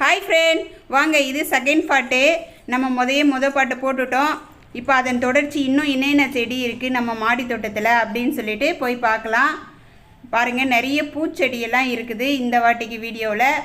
Hi friend வாங்க இது second பாட்டு. நம்ம முதைய முத பாட்டு போட்டுட்டோம். இப்போ அதன் தொடர்ச்சி இன்னும் என்னென்ன செடி இருக்குது நம்ம மாடி தோட்டத்தில் அப்படின்னு சொல்லிட்டு போய் பார்க்கலாம். பாருங்கள் நிறைய பூச்செடியெல்லாம் இருக்குது இந்த வாட்டிக்கு வீடியோவில்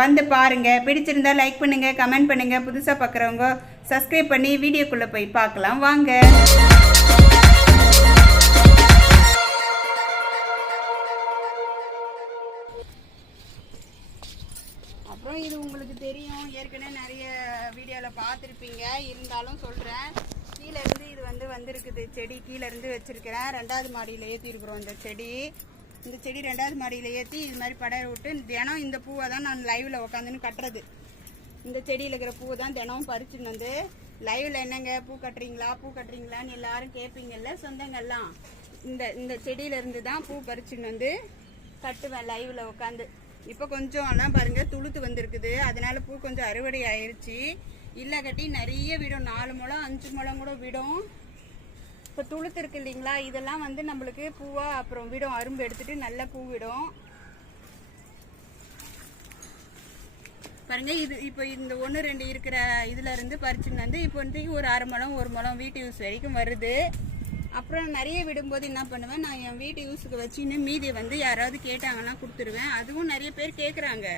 வந்து பாருங்கள் பிடிச்சிருந்தா லைக் பண்ணுங்கள் கமெண்ட் பண்ணுங்கள் புதுசாக பார்க்குறவங்க சப்ஸ்கிரைப் பண்ணி வீடியோக்குள்ளே போய் பார்க்கலாம். வாங்க. அப்புறம் இது உங்களுக்கு தெரியும். ஏற்கனவே நிறைய வீடியோவில் பார்த்துருப்பீங்க. இருந்தாலும் சொல்கிறேன் கீழேருந்து இது வந்து வந்திருக்குது செடி. கீழேருந்து வச்சுருக்கிறேன். ரெண்டாவது மாடியில் ஏற்றிருக்கிறோம் இந்த செடி. இந்த செடி ரெண்டாவது மாடியில் ஏற்றி இது மாதிரி படைய விட்டு தினம் இந்த பூவை தான் நான் லைவில் உட்காந்துன்னு கட்டுறது. இந்த செடியில் இருக்கிற பூவை தான் தினமும் பறிச்சுன்னு வந்து லைவில் என்னங்க? பூ கட்டுறீங்களா? பூ கட்டுறீங்களான்னு எல்லாரும் கேட்பீங்கல்ல சொந்தங்கள்லாம். இந்த இந்த செடியிலேருந்து தான் பூ பறிச்சுன்னு வந்து கட்டுவேன் லைவில் உட்காந்து இப்போ கொஞ்சம் எல்லாம் பாருங்க துளுத்து வந்திருக்குது. அதனால பூ கொஞ்சம் அறுவடை ஆயிடுச்சு இல்லை கட்டி நிறைய விடும். நாலு முளம் அஞ்சு முளம் கூட விடும். இப்போ துளுத்து இருக்கு இல்லைங்களா? இதெல்லாம் வந்து நம்மளுக்கு பூவாக அப்புறம் விடும். அரும்பு எடுத்துட்டு நல்ல பூ விடும். பாருங்க இது இப்போ இந்த ஒன்று ரெண்டு இருக்கிற இதுல இருந்து பறிச்சுன்னு வந்து இப்போ வந்து ஒரு அரை முழம் ஒரு முழம் வீட்டு யூஸ் வரைக்கும் வருது. அப்புறம் நிறைய விடும்போது என்ன பண்ணுவேன் நான் என் வீட்டு யூஸுக்கு வச்சுன்னு மீதி வந்து யாராவது கேட்டாங்கன்னா கொடுத்துருவேன். அதுவும் நிறைய பேர் கேட்குறாங்க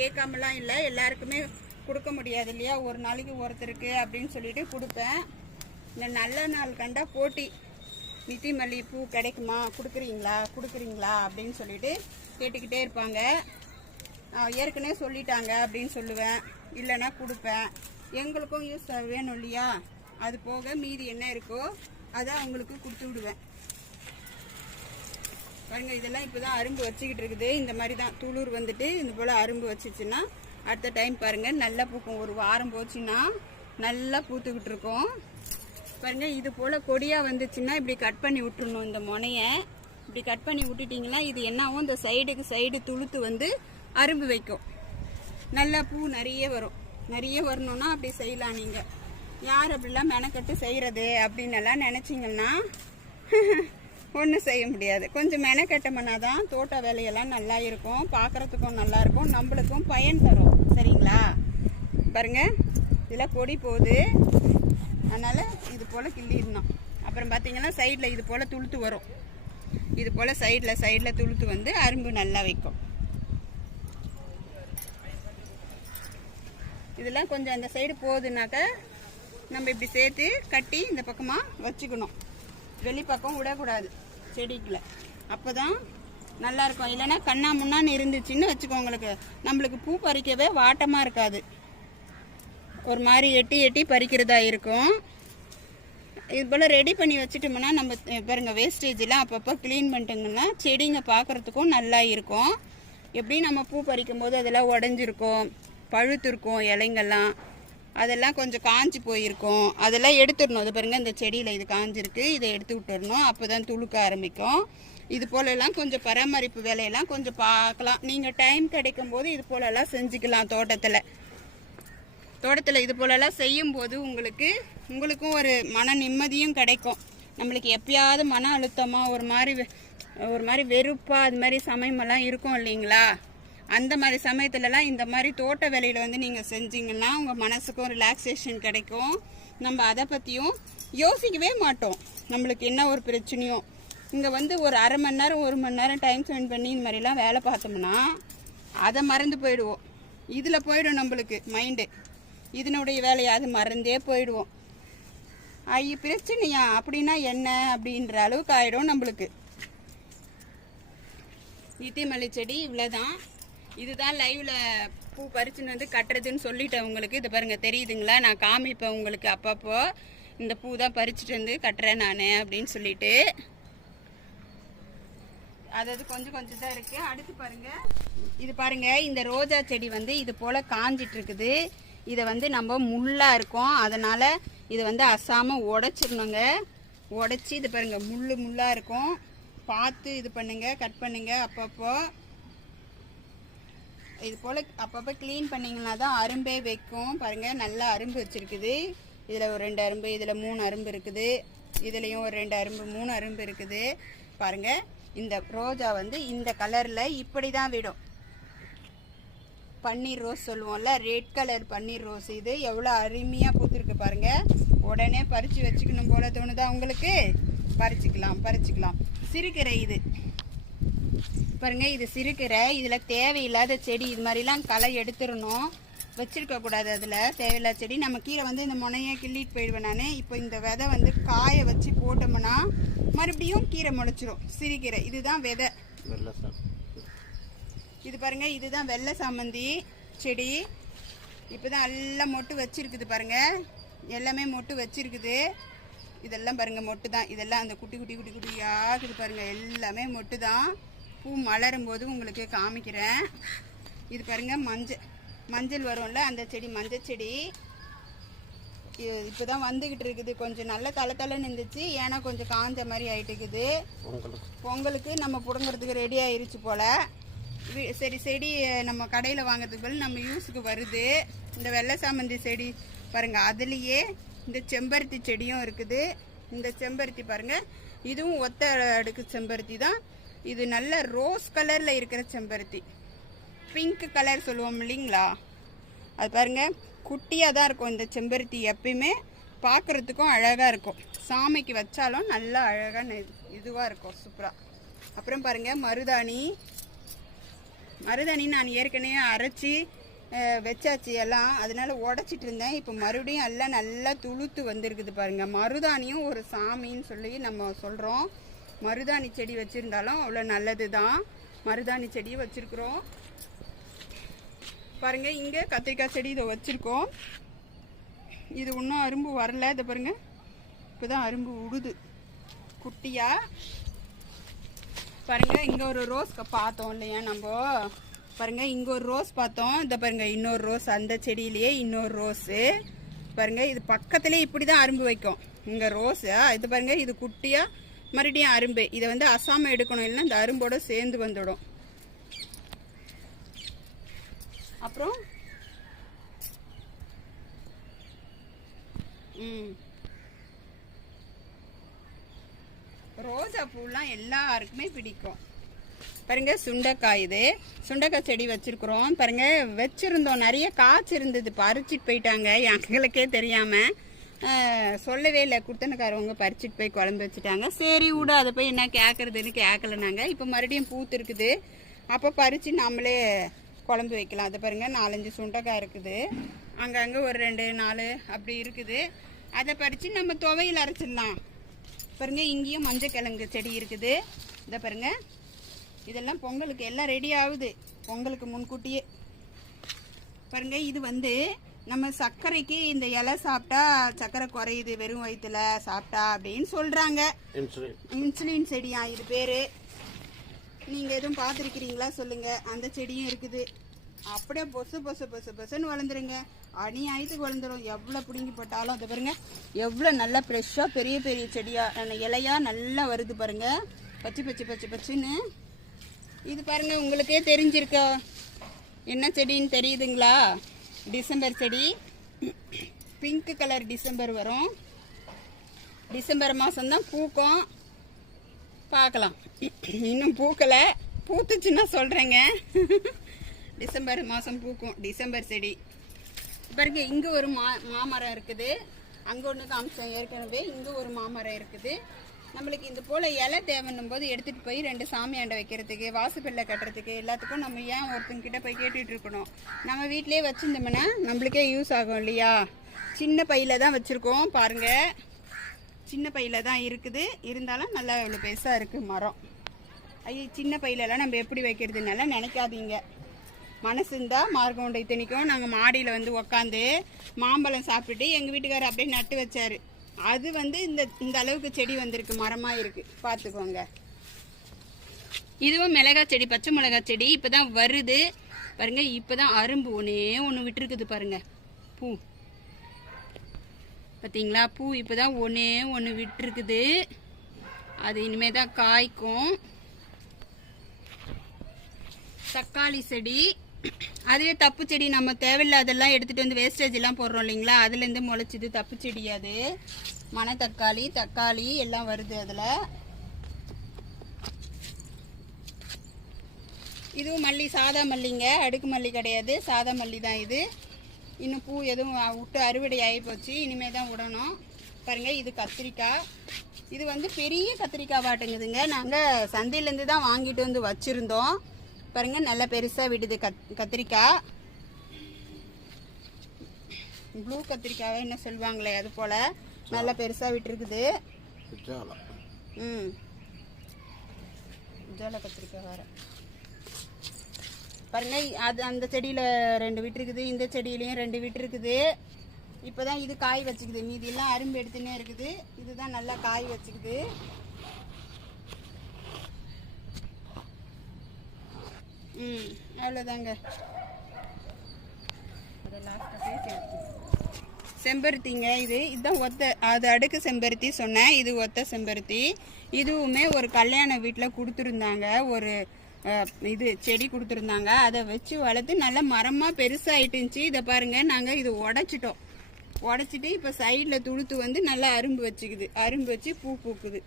கேட்காமலாம் இல்லை. எல்லாருக்குமே கொடுக்க முடியாது இல்லையா? ஒரு நாளைக்கு ஒருத்தருக்கு அப்படின்னு சொல்லிட்டு கொடுப்பேன். இந்த நல்ல நாள் கண்டா போட்டி. நித்தி மல்லிகை பூ கிடைக்குமா? கொடுக்குறீங்களா? கொடுக்குறீங்களா? அப்படின்னு சொல்லிட்டு கேட்டுக்கிட்டே இருப்பாங்க. ஏற்கனவே சொல்லிட்டாங்க அப்படின்னு சொல்லுவேன். இல்லைன்னா கொடுப்பேன். எங்களுக்கும் யூஸ் வேணும் இல்லையா? அது போக மீதி என்ன இருக்கோ அதான் அவங்களுக்கு கொடுத்து விடுவேன். பாருங்க இதெல்லாம் இப்போதான் அரும்பு வச்சுக்கிட்டு இருக்குது. இந்த மாதிரி தான் துளூர் வந்துட்டு இந்த போல் அரும்பு வச்சுச்சுன்னா அடுத்த டைம் பாருங்க நல்லா பூக்கும். ஒரு வாரம் போச்சுன்னா நல்லா பூத்துக்கிட்டு இருக்கும். பாருங்க இது போல் கொடியாக வந்துச்சுன்னா இப்படி கட் பண்ணி விட்டுருணும் இந்த முனைய. இப்படி கட் பண்ணி விட்டுட்டிங்கன்னா இது என்னாகும் இந்த சைடுக்கு சைடு துளுத்து வந்து அரும்பு வைக்கும். நல்லா பூ நிறைய வரும். நிறைய வரணும்னா அப்படி செய்யலாம் நீங்கள் யார் அப்படிலாம் மெனக்கட்டு செய்கிறது அப்படின்னு எல்லாம் நினச்சிங்கன்னா ஒன்றும் செய்ய முடியாது. கொஞ்சம் மெனக்கட்டமுன்னா தான் தோட்ட வேலையெல்லாம் நல்லா இருக்கும். பார்க்குறதுக்கும் நல்லா இருக்கும். நம்மளுக்கும் பயன் தரும். சரிங்களா? பாருங்கள் இதில் கொடி போகுது. அதனால் இது போல் கிள்ளிடணும். அப்புறம் பார்த்தீங்கன்னா சைடில் இது போல் துளுத்து வரும். இது போல் சைடில் சைடில் துளுத்து வந்து அரும்பு நல்லா வைக்கும். இதெல்லாம் கொஞ்சம் அந்த சைடு போகுதுனாக்கா நம்ம இப்படி சேர்த்து கட்டி இந்த பக்கமாக வச்சுக்கணும். வெளிப்பக்கம் விடக்கூடாது செடிக்குள்ள. அப்போ தான் நல்லாயிருக்கும் இல்லைன்னா கண்ணா முன்னான்னு இருந்துச்சுன்னு வச்சுக்கோங்களுக்கு நம்மளுக்கு பூ பறிக்கவே வாட்டமாக இருக்காது. ஒரு மாதிரி எட்டி எட்டி பறிக்கிறதா இருக்கும். இது போல் ரெடி பண்ணி வச்சுட்டோம்னா நம்ம பாருங்க வேஸ்டேஜெலாம் அப்பப்போ க்ளீன் பண்ணிட்டோங்கன்னா செடிங்க பார்க்குறதுக்கும் நல்லா இருக்கும். எப்படி நம்ம பூ பறிக்கும் போது அதெல்லாம் உடஞ்சிருக்கும் பழுத்திருக்கும் இலைங்கெல்லாம் அதெல்லாம் கொஞ்சம் காஞ்சி போயிருக்கும். அதெல்லாம் எடுத்துடணும். அது பாருங்கள் இந்த செடியில் இது காஞ்சிருக்கு. இதை எடுத்து விட்டுறணும் அப்போ தான் துளுக்க ஆரம்பிக்கும். இது போலெல்லாம் கொஞ்சம் பராமரிப்பு வேலையெல்லாம் கொஞ்சம் பார்க்கலாம். நீங்கள் டைம் கிடைக்கும் போது இது போலெல்லாம் செஞ்சுக்கலாம் தோட்டத்தில். தோட்டத்தில் இது போலலாம் செய்யும்போது உங்களுக்கு உங்களுக்கும் ஒரு மன நிம்மதியும் கிடைக்கும். நம்மளுக்கு எப்பயாவது மன அழுத்தமாக ஒரு மாதிரி வெ- ஒரு மாதிரி வெறுப்பாக அது மாதிரி சமயமெல்லாம் இருக்கும் இல்லைங்களா? அந்த மாதிரி சமயத்துலலாம் இந்த மாதிரி தோட்ட வேலையில் வந்து நீங்கள் செஞ்சீங்கன்னா உங்கள் மனசுக்கும் ரிலாக்ஸேஷன் கிடைக்கும். நம்ம அதை பற்றியும் யோசிக்கவே மாட்டோம். நம்மளுக்கு என்ன ஒரு பிரச்சனையும் இங்கே வந்து ஒரு அரை மணி நேரம் ஒரு மணி நேரம் டைம் ஸ்பெண்ட் பண்ணி இந்த மாதிரிலாம் வேலை பார்த்தோம்னா அதை மறந்து போயிடுவோம். இதில் போயிடும் நம்மளுக்கு மைண்டு இதனுடைய வேலையை அது மறந்தே போயிடுவோம். ஐய பிரச்சனையா? அப்படின்னா என்ன? அப்படின்ற அளவுக்கு ஆயிடும் நம்மளுக்கு. நித்தியமல்லி செடி இவ்வளோதான் இதுதான் லைவ்ல பூ பறிச்சுன்னு வந்து கட்டுறதுன்னு சொல்லிட்டேன் உங்களுக்கு. இது பாருங்க தெரியுதுங்களா? நான் காமிப்பேன் உங்களுக்கு அப்பப்போ. இந்த பூ தான் பறிச்சுட்டு வந்து கட்டுறேன் நான் அப்படின்னு சொல்லிட்டு. அதாவது கொஞ்சம் கொஞ்சம் தான் இருக்கு. அடுத்து பாருங்க. இது பாருங்க இந்த ரோஜா செடி வந்து இது போல காஞ்சிட்டு இருக்குது. இதை வந்து நம்ம முள்ளா இருக்கும். அதனால இது வந்து அசாம உடைச்சிடணுங்க. உடைச்சி இது பாருங்க முள்ளு முள்ளா இருக்கும். பார்த்து இது பண்ணுங்க கட் பண்ணுங்க அப்பப்போ. இது போல் அப்பப்போ க்ளீன் பண்ணிங்கன்னா தான் அரும்பே வைக்கும். பாருங்கள் நல்லா அரும்பு வச்சுருக்குது. இதில் ஒரு ரெண்டு அரும்பு இதில் மூணு அரும்பு இருக்குது. இதுலேயும் ஒரு ரெண்டு அரும்பு மூணு அரும்பு இருக்குது. பாருங்கள் இந்த ரோஜா வந்து இந்த கலரில் இப்படி தான் விடும். பன்னீர் ரோஸ் சொல்லுவோம்ல ரெட் கலர் பன்னீர் ரோஸ். இது எவ்வளோ அருமையாக பூத்துருக்கு பாருங்க. உடனே பறித்து வச்சுக்கணும் போல தோணுதா உங்களுக்கு? பறிச்சுக்கலாம் பறிச்சுக்கலாம். சிறுகீரை இது. பாருங்க இது சிறுகீரை இதில் தேவையில்லாத செடி இது மாதிரிலாம் களை எடுத்துடணும். வச்சிருக்க கூடாது அதில். தேவையில்லாத செடி. நம்ம கீழே வந்து இந்த முனையை கிள்ளிட்டு போயிடுவேன் நான். இப்போ இந்த விதை வந்து காய வச்சு போட்டோம்னா மறுபடியும் கீரை முளைச்சிரும். சிறுகீரை. இதுதான் விதை. இது பாருங்க இதுதான் வெள்ளை சாமந்தி செடி. இப்போதான் எல்லாம் மொட்டு வச்சிருக்குது பாருங்க. எல்லாமே மொட்டு வச்சிருக்குது. இதெல்லாம் பாருங்க மொட்டு தான் இதெல்லாம் அந்த குட்டி குட்டி குட்டி குட்டியாகுது பாருங்க. எல்லாமே மொட்டு தான் பூ மலரும் போது உங்களுக்கு காமிக்கிறேன். இது பாருங்க மஞ்சள் மஞ்சள் வரும்ல அந்த செடி மஞ்சள் செடி. இப்போ தான் வந்துக்கிட்டு இருக்குது. கொஞ்சம் நல்ல தலை தலைன்னு இருந்துச்சு. ஏன்னா கொஞ்சம் காஞ்ச மாதிரி உங்களுக்கு பொங்கலுக்கு. நம்ம புடுங்கிறதுக்கு ரெடி ஆயிருச்சு போல. சரி செடி நம்ம கடையில் வாங்குறதுக்கு பதில் நம்ம யூஸுக்கு வருது. இந்த வெள்ளை சாமந்தி செடி பாருங்க அதுலேயே இந்த செம்பருத்தி செடியும் இருக்குது. இந்த செம்பருத்தி பாருங்க இதுவும் ஒத்த அடுக்கு செம்பருத்தி தான். இது நல்ல ரோஸ் கலரில் இருக்கிற செம்பருத்தி. பிங்க் கலர் சொல்லுவோம் இல்லைங்களா? அது பாருங்கள் குட்டியாக தான் இருக்கும் இந்த செம்பருத்தி எப்பயுமே. பார்க்குறதுக்கும் அழகாக இருக்கும். சாமிக்கு வச்சாலும் நல்லா அழகாக இதுவாக இருக்கும் சூப்பராக அப்புறம் பாருங்கள் மருதாணி. மருதாணி நான் ஏற்கனவே அரைச்சி வச்சாச்சு எல்லாம். அதனால் உடச்சிட்டு இருந்தேன். இப்போ மறுபடியும் எல்லாம் நல்லா துளுத்து வந்திருக்குது பாருங்கள் மருதாணியும் ஒரு சாமின்னு சொல்லி நம்ம சொல்கிறோம் மருதாணி செடி வச்சுருந்தாலும் அவ்வளோ நல்லது தான் மருதாணி செடியை வச்சுருக்குறோம். பாருங்க இங்கே கத்திரிக்காய் செடி இதை வச்சுருக்கோம். இது இன்னும் அரும்பு வரல. இதை பாருங்க இப்போதான் அரும்பு உடுது. குட்டியாக பாருங்க இங்கே ஒரு ரோஸ் பார்த்தோம் இல்லையா நம்ம? பாருங்க இங்கே ஒரு ரோஸ் பார்த்தோம். இந்த பாருங்க இன்னொரு ரோஸ். அந்த செடியிலேயே இன்னொரு ரோஸு. பாருங்க இது பக்கத்துலேயே இப்படி தான் அரும்பு வைக்கும். இங்கே ரோஸு? இது பாருங்க இது குட்டியா. மறுபடியும் அரும்பு. இதை வந்து அசாமல் எடுக்கணும். இல்லைன்னா இந்த அரும்போட சேர்ந்து வந்துடும். அப்புறம்? ரோஜா பூலாம் எல்லாருக்குமே பிடிக்கும். பாருங்க சுண்டைக்காய் இது. சுண்டைக்காய் செடி வச்சிருக்கிறோம். பாருங்க வச்சிருந்தோம். நிறைய காய்ச்சி இருந்தது பறிச்சிட்டு போயிட்டாங்க. எங்களுக்கே தெரியாமல் சொல்லவே இல்லை. குடுத்தனக்காரவங்க பறிச்சுட்டு போய் குழம்பு வச்சுட்டாங்க. சரி விட அதை போய் என்ன கேட்கறதுன்னு கேட்கல நாங்கள் இப்போ மறுபடியும் பூத்து இருக்குது. அப்போ பறித்து நம்மளே குழம்பு வைக்கலாம். அதை பாருங்கள் நாலஞ்சு சுண்டக்காய் இருக்குது. அங்கங்கே ஒரு ரெண்டு நாலு அப்படி இருக்குது. அதை பறித்து நம்ம துவையில் அரைச்சிடலாம். பாருங்க இங்கேயும் மஞ்சள் கிழங்கு செடி இருக்குது. இதை பாருங்க. இதெல்லாம் பொங்கலுக்கு எல்லாம் ரெடி ஆகுது. பொங்கலுக்கு முன்கூட்டியே. பாருங்க இது வந்து நம்ம சர்க்கரைக்கு இந்த இலை சாப்பிட்டா சர்க்கரை குறையுது வெறும் வயிற்றுல சாப்பிட்டா அப்படின்னு சொல்றாங்க. இன்சுலின். இன்சுலின் செடியா இது பேரு? நீங்க எதுவும் பார்த்துருக்கிறீங்களா? சொல்லுங்க. அந்த செடியும் இருக்குது. அப்படியே பொசு பொசு பொசு பொசுன்னு வளர்ந்துருங்க. அநியாயத்துக்கு வளர்ந்துரும். எவ்வளோ பிடுங்கி போட்டாலும் அதை பாருங்க எவ்வளோ நல்லா ஃப்ரெஷ்ஷாக பெரிய பெரிய செடியா அந்த இலையா நல்லா வருது பாருங்க. பச்சை பச்சை பச்சை பச்சைன்னு. இது பாருங்க உங்களுக்கே தெரிஞ்சிருக்க? என்ன செடின்னு தெரியுதுங்களா? டிசம்பர் செடி. பிங்க் கலர் டிசம்பர் வரும். டிசம்பர் மாதம்தான் பூக்கும். பார்க்கலாம். இன்னும் பூக்கலை. பூத்துச்சுன்னா சொல்கிறேங்க டிசம்பர் மாதம் பூக்கும். டிசம்பர் செடி. பாருங்க இங்கே ஒரு மா மாமரம் இருக்குது. அங்கே ஒன்று காமிச்சேன். ஏற்கனவே இங்கே ஒரு மாமரம் இருக்குது. நம்மளுக்கு இந்த போல் இலை தேவைன்னும் போது எடுத்துகிட்டு போய் ரெண்டு சாமி அண்டை வைக்கிறதுக்கு வாசுப்பிள்ளை கட்டுறதுக்கு எல்லாத்துக்கும் நம்ம ஏன் ஒருத்தங்கிட்ட போய் கேட்டுட்டு இருக்கணும்? நம்ம வீட்டிலே வச்சுருந்தோம்னா நம்மளுக்கே யூஸ் ஆகும் இல்லையா? சின்ன பையில் தான் வச்சுருக்கோம் பாருங்கள் சின்ன பையில் தான் இருக்குது. இருந்தாலும் நல்லா இவ்வளோ பெருசாக இருக்குது மரம். ஐயோ சின்ன பையிலலாம் நம்ம எப்படி வைக்கிறதுனால நினைக்காதீங்க. மனசு இருந்தால் மார்கவுண்டை இத்தனைக்கும் நாங்கள் மாடியில் வந்து உக்காந்து மாம்பழம் சாப்பிட்டுட்டு எங்கள் வீட்டுக்காரர் அப்படியே நட்டு வச்சார். அது வந்து இந்த இந்த அளவுக்கு செடி வந்திருக்கு மரமாக இருக்குது பார்த்துக்கோங்க இதுவும் மிளகாய் செடி பச்சை மிளகாய் செடி. இப்போ தான் வருது. பாருங்க இப்பதான் அரும்பு ஒன்றே ஒன்று விட்டுருக்குது பாருங்கள் பூ. பார்த்தீங்களா பூ இப்போ தான் ஒன்றே ஒன்று விட்டுருக்குது. அது இனிமே தான் காய்க்கும். தக்காளி செடி. அதுவே தப்பு செடி நம்ம தேவையில்லாதெல்லாம் எடுத்துட்டு வந்து வேஸ்டேஜ் எல்லாம் போடுறோம் இல்லைங்களா? அதுலேருந்து முளைச்சிது தப்பு செடி அது. மணத்தக்காளி தக்காளி எல்லாம் வருது அதில். இதுவும் மல்லி சாதா மல்லிங்க. அடுக்கு மல்லி கிடையாது. சாதா மல்லி தான் இது. இன்னும் பூ எதுவும் விட்டு அறுவடை ஆகி போச்சு. இனிமே தான் விடணும். பாருங்க இது கத்திரிக்காய். இது வந்து பெரிய கத்திரிக்காய் வாட்டுங்குதுங்க. நாங்கள் சந்தையிலேருந்து தான் வாங்கிட்டு வந்து வச்சுருந்தோம். பாருங்க நல்லா பெருசாக விடுது கத் கத்திரிக்காய். ப்ளூ கத்திரிக்காய் என்ன சொல்லுவாங்களே அது போல். நல்லா பெருசாக விட்டுருக்குது. ம். ஜோல கத்திரிக்காய் வேற. பாருங்க அது அந்த செடியில் ரெண்டு விட்டு இருக்குது இந்த செடியிலையும் ரெண்டு விட்டு இருக்குது இப்போதான் இது காய் வச்சுக்குது. மீதி எல்லாம் அரும்பு எடுத்துனே இருக்குது. இதுதான் நல்லா காய் வச்சுக்குது. ம் அவ்வளோதாங்க. செம்பருத்திங்க இது. இதுதான் ஒத்த அது அடுக்கு செம்பருத்தி சொன்னேன். இது ஒத்த செம்பருத்தி. இதுவுமே ஒரு கல்யாண வீட்டில் கொடுத்துருந்தாங்க. ஒரு இது செடி கொடுத்துருந்தாங்க. அதை வச்சு வளர்த்து நல்லா மரமாக பெருசாகிட்டுருந்துச்சு இதை பாருங்க நாங்கள் இது உடச்சிட்டோம். உடச்சிட்டு இப்போ சைடில் துளுத்து வந்து நல்லா அரும்பு வச்சுக்குது. அரும்பு வச்சு பூ பூக்குது.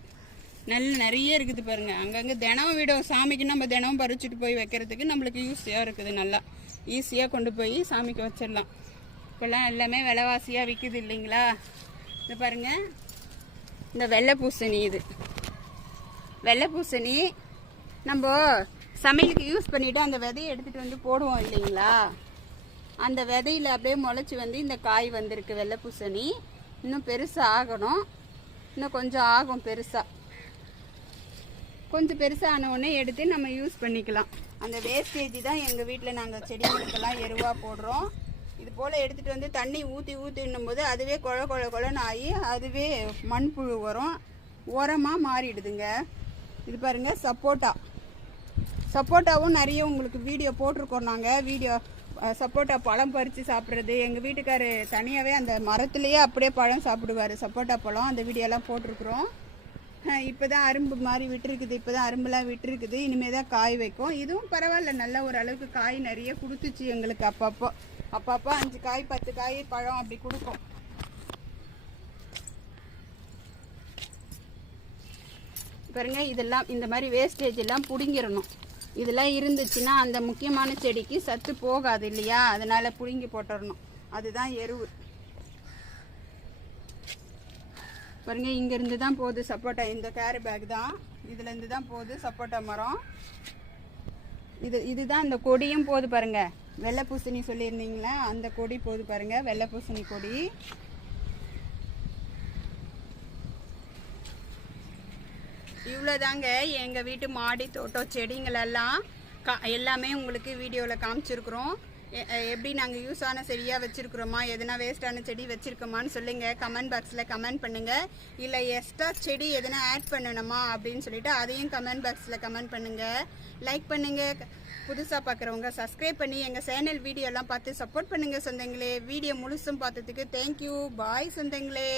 நல்ல நிறைய இருக்குது பாருங்க. அங்கங்கே தினம் விடும் சாமிக்கு நம்ம தினமும் பறிச்சுட்டு போய் வைக்கிறதுக்கு நம்மளுக்கு யூஸியாக இருக்குது நல்லா. ஈஸியாக கொண்டு போய் சாமிக்கு வச்சிடலாம். இப்போல்லாம் எல்லாமே விலைவாசியாக விற்குது இல்லைங்களா? இது பாருங்க. இந்த வெள்ளை பூசணி இது. வெள்ளை பூசணி நம்ம சமையலுக்கு யூஸ் பண்ணிவிட்டு அந்த விதையை எடுத்துகிட்டு வந்து போடுவோம் இல்லைங்களா? அந்த விதையில் அப்படியே முளைச்சி வந்து இந்த காய் வந்திருக்கு வெள்ளை பூசணி. இன்னும் பெருசாக ஆகணும். இன்னும் கொஞ்சம் ஆகும் பெருசாக கொஞ்சம் பெருசாக உடனே எடுத்து நம்ம யூஸ் பண்ணிக்கலாம். அந்த வேஸ்டேஜ் தான் எங்கள் வீட்டில் நாங்கள் செடிகளுக்கெல்லாம் எருவாக போடுறோம். இது போல் எடுத்துகிட்டு வந்து தண்ணி ஊற்றி ஊற்றினும் போது அதுவே குழ குழ குழன்னு ஆகி அதுவே மண்புழு வரும். உரமாக மாறிடுதுங்க. இது பாருங்க சப்போட்டா. சப்போட்டாவும் நிறைய உங்களுக்கு வீடியோ போட்டிருக்கோம் நாங்கள் வீடியோ சப்போட்டா பழம் பறித்து சாப்பிட்றது. எங்கள் வீட்டுக்காரு தனியாகவே அந்த மரத்துலேயே அப்படியே பழம் சாப்பிடுவார். சப்போட்டா பழம் அந்த வீடியோலாம் போட்டிருக்குறோம். இப்போ தான் அரும்பு மாதிரி விட்டுருக்குது இப்போ தான் அரும்புலாம் விட்டுருக்குது. இனிமேல் தான் காய் வைக்கும். இதுவும் பரவாயில்ல நல்ல ஒரு அளவுக்கு காய் நிறைய கொடுத்துச்சு எங்களுக்கு அப்பப்போ. அப்பப்போ அஞ்சு காய் பத்து காய் பழம் அப்படி கொடுக்கும். பாருங்க இதெல்லாம் இந்த மாதிரி வேஸ்டேஜ் எல்லாம் பிடுங்கிடணும். இதெல்லாம் இருந்துச்சுன்னா அந்த முக்கியமான செடிக்கு சத்து போகாது இல்லையா? அதனால பிடுங்கி போட்டுறணும். அதுதான் எருவு. பாருங்கள் இங்கேருந்து தான் போகுது சப்போட்டா. இந்த கேரி பேக் தான். இதுலேருந்து தான் போகுது சப்போட்டா மரம். இது இதுதான் இந்த கொடியும் போகுது பாருங்க. வெள்ளை பூசணி சொல்லியிருந்தீங்களா? அந்த கொடி போகுது பாருங்க வெள்ளை பூசணி கொடி. இவ்வளோதாங்க எங்கள் வீட்டு மாடி தோட்டம் செடிங்களெல்லாம் கா எல்லாமே உங்களுக்கு வீடியோவில் காமிச்சிருக்கிறோம். எப்படி நாங்கள் யூஸ் ஆன செடியாக வச்சுருக்குறோமா எதனா வேஸ்டான செடி வச்சுருக்கோமான்னு சொல்லுங்கள் கமெண்ட் பாக்ஸில் கமெண்ட் பண்ணுங்கள் இல்லை எக்ஸ்ட்ரா செடி எதனா ஆட் பண்ணணுமா அப்படின்னு சொல்லிட்டு அதையும் கமெண்ட் பாக்ஸில் கமெண்ட் பண்ணுங்கள் லைக் பண்ணுங்கள் புதுசாக பார்க்குறவங்க சப்ஸ்கிரைப் பண்ணி எங்கள் சேனல் வீடியோலாம் பார்த்து சப்போர்ட் பண்ணுங்கள் சொந்தங்களே. வீடியோ முழுசும் பார்த்ததுக்கு தேங்க்யூ பாய் சொந்தங்களே.